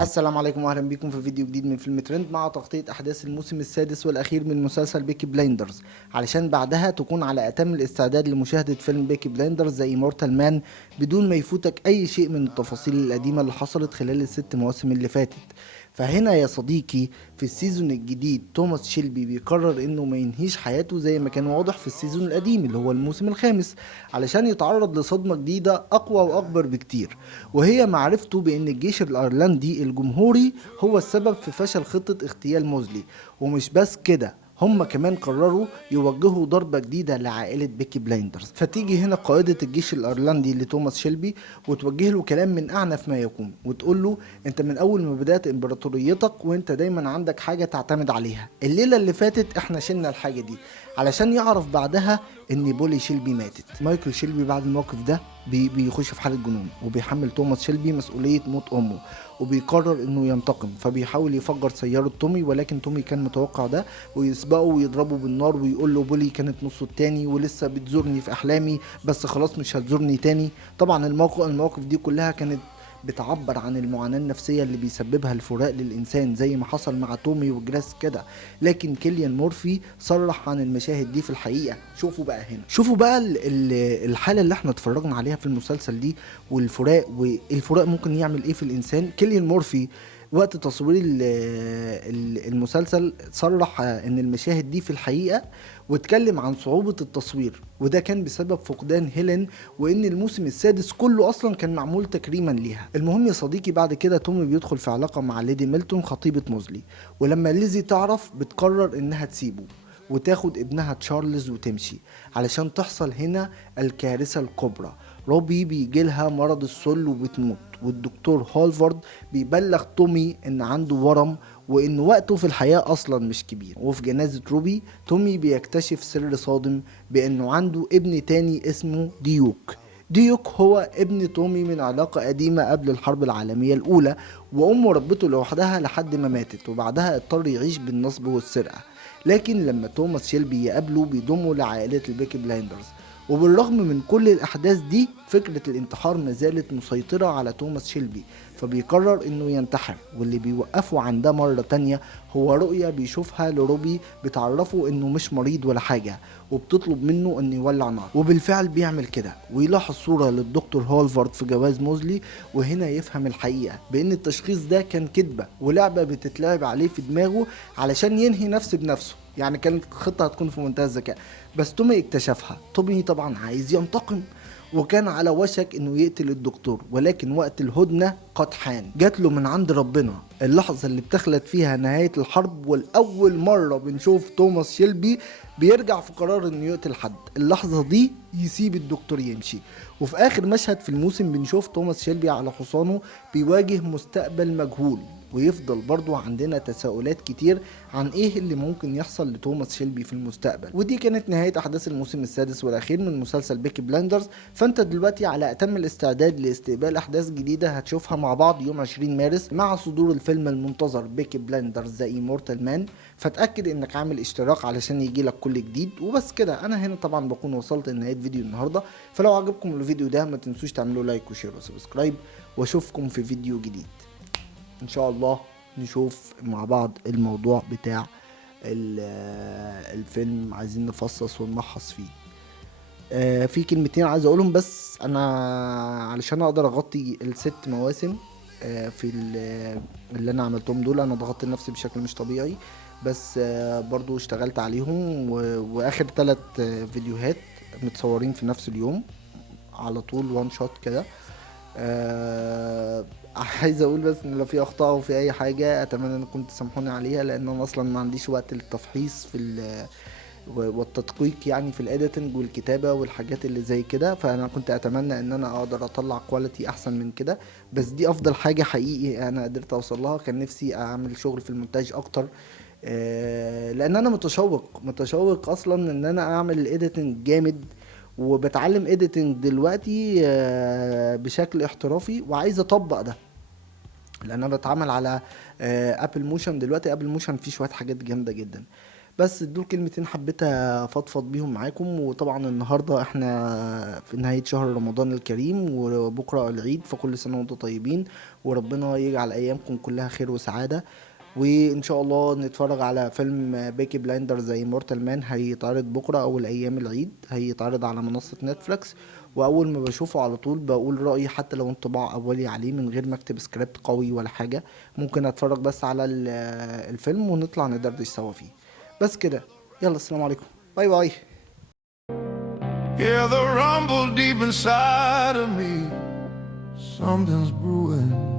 السلام عليكم واهلا بكم في فيديو جديد من فيلم ترند مع تغطية احداث الموسم السادس والاخير من مسلسل بيكي بلايندرز، علشان بعدها تكون على اتم الاستعداد لمشاهدة فيلم بيكي بلايندرز زي مورتال مان بدون ما يفوتك اي شيء من التفاصيل القديمة اللي حصلت خلال الست مواسم اللي فاتت. فهنا يا صديقي في السيزون الجديد توماس شيلبي بيقرر انه ما ينهيش حياته زي ما كان واضح في السيزون القديم اللي هو الموسم الخامس، علشان يتعرض لصدمة جديدة اقوى واكبر بكتير، وهي معرفته بان الجيش الايرلندي الجمهوري هو السبب في فشل خطة اغتيال موزلي. ومش بس كده، هم كمان قرروا يوجهوا ضربة جديدة لعائلة بيكي بلايندرز. فتيجي هنا قائدة الجيش الأيرلندي لتوماس شيلبي وتوجه له كلام من أعنف ما يكون، وتقول له أنت من أول ما بدأت إمبراطوريتك وأنت دايما عندك حاجة تعتمد عليها. الليلة اللي فاتت إحنا شلنا الحاجة دي، علشان يعرف بعدها ان بولي شيلبي ماتت. مايكل شيلبي بعد الموقف ده بيخش في حالة جنون، وبيحمل توماس شيلبي مسؤولية موت امه، وبيقرر انه ينتقم. فبيحاول يفجر سيارة تومي، ولكن تومي كان متوقع ده ويسبقه ويضربه بالنار ويقول له بولي كانت نصه التاني ولسه بتزورني في احلامي، بس خلاص مش هتزورني تاني. طبعا المواقف دي كلها كانت بتعبر عن المعاناة النفسية اللي بيسببها الفراق للإنسان زي ما حصل مع تومي وجراس كده. لكن كيليان مورفي صرح عن المشاهد دي في الحقيقة. شوفوا بقى هنا، شوفوا بقى الحالة اللي احنا اتفرجنا عليها في المسلسل دي، والفراق ممكن يعمل ايه في الإنسان. كيليان مورفي وقت تصوير المسلسل صرح ان المشاهد دي في الحقيقة، واتكلم عن صعوبة التصوير، وده كان بسبب فقدان هيلين، وان الموسم السادس كله اصلا كان معمول تكريما ليها. المهم يا صديقي، بعد كده تومي بيدخل في علاقة مع ليدي ميلتون خطيبة موزلي، ولما ليزي تعرف بتقرر انها تسيبه وتاخد ابنها تشارلز وتمشي، علشان تحصل هنا الكارثة الكبرى. روبي بيجيلها مرض السل وبتموت، والدكتور هولفورد بيبلغ تومي ان عنده ورم وان وقته في الحياة اصلا مش كبير. وفي جنازة روبي تومي بيكتشف سر صادم بانه عنده ابن تاني اسمه ديوك. ديوك هو ابن تومي من علاقة قديمة قبل الحرب العالمية الأولى، وأمه ربته لوحدها لحد ما ماتت، وبعدها اضطر يعيش بالنصب والسرقة. لكن لما توماس شيلبي يقابله بيضمه لعائلة البيكي بلايندرز. وبالرغم من كل الأحداث دي، فكرة الانتحار ما زالت مسيطرة على توماس شيلبي، فبيقرر انه ينتحر. واللي بيوقفه عن ده مرة تانية هو رؤية بيشوفها لروبي بتعرفه انه مش مريض ولا حاجة، وبتطلب منه انه يولع نار، وبالفعل بيعمل كده. ويلاحظ صورة للدكتور هولفارد في جواز موزلي، وهنا يفهم الحقيقة بان التشخيص ده كان كذبة ولعبة بتتلعب عليه في دماغه علشان ينهي نفسه بنفسه. يعني كانت خطة هتكون في منتهى الذكاء، بس تومي اكتشفها. تومي طبعا عايز ينتقم، وكان على وشك انه يقتل الدكتور، ولكن وقت الهدنة قد حان. جات له من عند ربنا اللحظة اللي بتخلد فيها نهاية الحرب، والأول مرة بنشوف توماس شيلبي بيرجع في قرار انه يقتل حد. اللحظة دي يسيب الدكتور يمشي. وفي آخر مشهد في الموسم بنشوف توماس شيلبي على حصانه بيواجه مستقبل مجهول، ويفضل برضو عندنا تساؤلات كتير عن ايه اللي ممكن يحصل لتوماس شيلبي في المستقبل. ودي كانت نهاية احداث الموسم السادس والاخير من مسلسل بيكي بلايندرز. فانت دلوقتي على اتم الاستعداد لاستقبال احداث جديدة هتشوفها مع بعض يوم 20 مارس مع صدور الفيلم المنتظر بيكي بلايندرز ذا ايمورتال مان. فتأكد انك عامل اشتراك علشان يجيلك كل جديد. وبس كده، انا هنا طبعا بكون وصلت لنهاية فيديو النهاردة. فلو عجبكم الفيديو ده ما تنسوش تعملوا لايك وشير وسبسكرايب، واشوفكم في فيديو جديد ان شاء الله. نشوف مع بعض الموضوع بتاع الفيلم، عايزين نفصص ونمحص فيه. في كلمتين عايز اقولهم، بس انا علشان اقدر اغطي الست مواسم في اللي انا عملتهم دول، انا ضغطت نفسي بشكل مش طبيعي. بس برضو اشتغلت عليهم، واخر 3 فيديوهات متصورين في نفس اليوم على طول، وان شوت كده. عايز اقول بس ان لو في اخطاء او في اي حاجه اتمنى انكم تسامحوني عليها، لان انا اصلا ما عنديش وقت للتفحيص والتدقيق يعني في الاديتنج والكتابه والحاجات اللي زي كده. فانا كنت اتمنى ان انا اقدر اطلع كواليتي احسن من كده، بس دي افضل حاجه حقيقي انا قدرت اوصل لها. كان نفسي اعمل شغل في المونتاج اكتر، لان انا متشوق اصلا ان انا اعمل الايديتنج جامد، وبتعلم اديتنج دلوقتي بشكل احترافي، وعايز اطبق ده لان انا بتعامل على ابل موشن دلوقتي. ابل موشن فيه شويه حاجات جامده جدا، بس دول كلمتين حبيت افضفض بيهم معاكم. وطبعا النهارده احنا في نهاية شهر رمضان الكريم وبكرة العيد، فكل سنة وانتم طيبين، وربنا يجعل ايامكم كلها خير وسعادة. وان شاء الله نتفرج على فيلم بيكي بلايندر زي مورتال مان، هيتعرض بكرة اول ايام العيد، هيتعرض على منصة نتفليكس. واول ما بشوفه على طول بقول رأيي، حتى لو انطباع اولي عليه من غير ما اكتب سكريبت قوي ولا حاجة. ممكن اتفرج بس على الفيلم ونطلع ندردش سوا فيه. بس كده، يلا السلام عليكم، باي باي. Yeah, the rumble deep inside of me. Something's brewing.